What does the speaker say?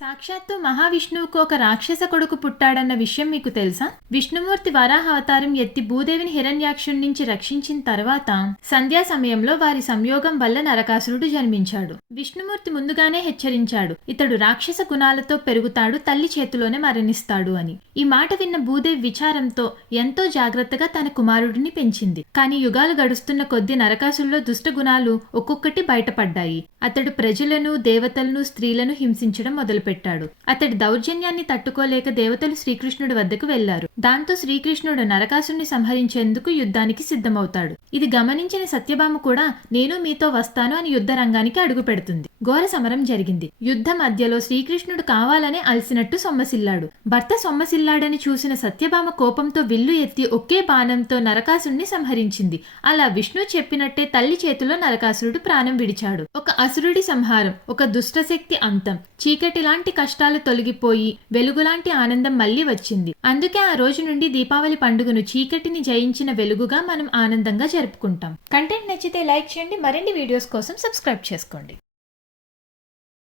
సాక్షాత్తు మహావిష్ణువుకు ఒక రాక్షస కొడుకు పుట్టాడన్న విషయం మీకు తెలుసా? విష్ణుమూర్తి వరాహ అవతారం ఎత్తి భూదేవిని హిరణ్యాక్షుడి నుంచి రక్షించిన తర్వాత సంధ్యా సమయంలో వారి సంయోగం వల్ల నరకాసురుడు జన్మించాడు. విష్ణుమూర్తి ముందుగానే హెచ్చరించాడు. ఇతడు రాక్షస గుణాలతో పెరుగుతాడు తల్లి చేతిలోనే మరణిస్తాడు అని. ఈ మాట విన్న భూదేవి విచారంతో ఎంతో జాగ్రత్తగా తన కుమారుడిని పెంచింది. కానీ యుగాలు గడుస్తున్న కొద్దీ నరకాసుల్లో దుష్ట గుణాలు ఒక్కొక్కటి బయటపడ్డాయి. అతడు ప్రజలను దేవతలను స్త్రీలను హింసించడం మొదలుపెట్టాడు. అతడి దౌర్జన్యాన్ని తట్టుకోలేక దేవతలు శ్రీకృష్ణుడి వద్దకు వెళ్ళారు దాంతో శ్రీకృష్ణుడు నరకాసుని సంహరించేందుకు యుద్ధానికి సిద్ధమవుతాడు. ఇది గమనించిన సత్యభామ కూడా నేను మీతో వస్తాను అని యుద్ధ రంగానికి అడుగు పెడుతుంది ఘోర సమరం జరిగింది. యుద్ధ మధ్యలో శ్రీకృష్ణుడు కావాలనే అలసినట్టు సొమ్మసిల్లాడు. భర్త సొమ్మసిల్లాడని చూసిన సత్యభామ కోపంతో విల్లు ఎత్తి ఒకే బాణంతో నరకాసుడిని సంహరించింది. అలా విష్ణు చెప్పినట్టే తల్లి చేతిలో నరకాసురుడు ప్రాణం విడిచాడు. ఒక అసురుడి సంహారం ఒక దుష్టశక్తి అంతం. చీకటి లాంటి కష్టాలు తొలగిపోయి వెలుగులాంటి ఆనందం మళ్ళీ వచ్చింది. అందుకే ఆ రోజు నుండి దీపావళి పండుగను చీకటిని జయించిన వెలుగుగా మనం ఆనందంగా జరుపుకుంటాం. కంటెంట్ నచ్చితే లైక్ చేయండి. మరిన్ని వీడియోస్ కోసం సబ్స్క్రైబ్ చేసుకోండి.